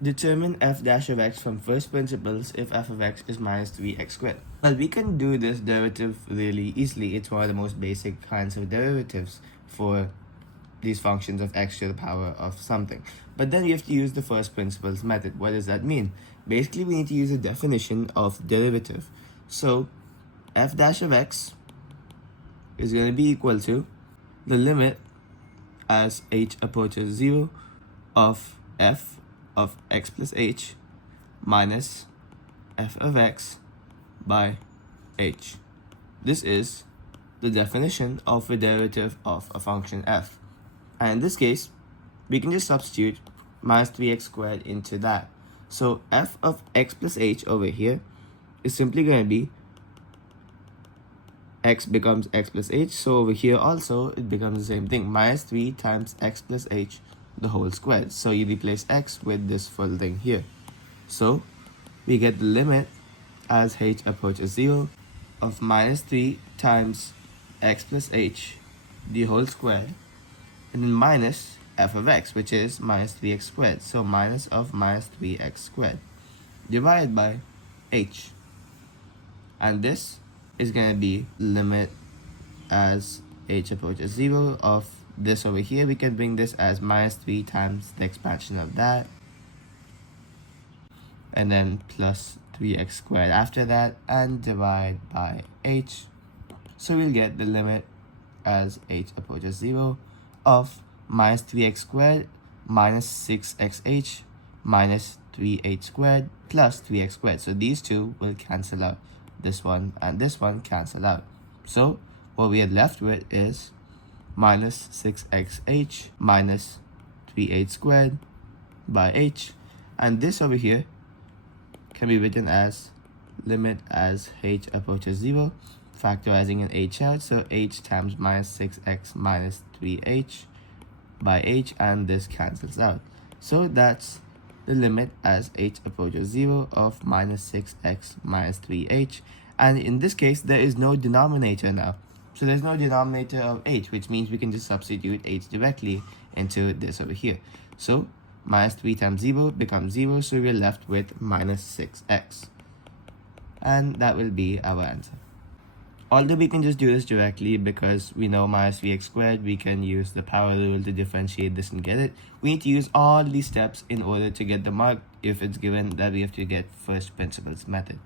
Determine f dash of x from first principles if f of x is minus 3x squared. Well, we can do this derivative really easily. It's one of the most basic kinds of derivatives for these functions of x to the power of something. But then we have to use the first principles method. What does that mean? Basically, we need to use a definition of derivative. So f dash of x is going to be equal to the limit as h approaches 0 of f of x plus h minus f of x by h. This is the definition of a derivative of a function f. And in this case, we can just substitute minus 3x squared into that. So f of x plus h over here is simply going to be x becomes x plus h. So over here also, it becomes the same thing. Minus 3 times x plus h the whole squared. So you replace x with this full thing here. So we get the limit as h approaches 0 of minus 3 times x plus h the whole squared, and then minus f of x, which is minus 3x squared. So minus of minus 3x squared divided by h. And this is going to be limit as h approaches 0 of this over here. We can bring this as minus 3 times the expansion of that, and then plus 3x squared after that, and divide by h. So we'll get the limit as h approaches 0 of minus 3x squared minus 6xh minus 3h squared plus 3x squared. So these two will cancel out. This one and this one cancel out. So what we are left with is minus 6xh minus 3h squared by h. And this over here can be written as limit as h approaches 0, factorizing an h out. So h times minus 6x minus 3h by h, and this cancels out. So that's the limit as h approaches 0 of minus 6x minus 3h. And in this case, there is no denominator now. So there's no denominator of h, which means we can just substitute h directly into this over here. So minus 3 times 0 becomes 0, so we're left with minus 6x. And that will be our answer. Although we can just do this directly because we know minus 3x squared, we can use the power rule to differentiate this and get it. We need to use all these steps in order to get the mark if it's given that we have to get first principles method.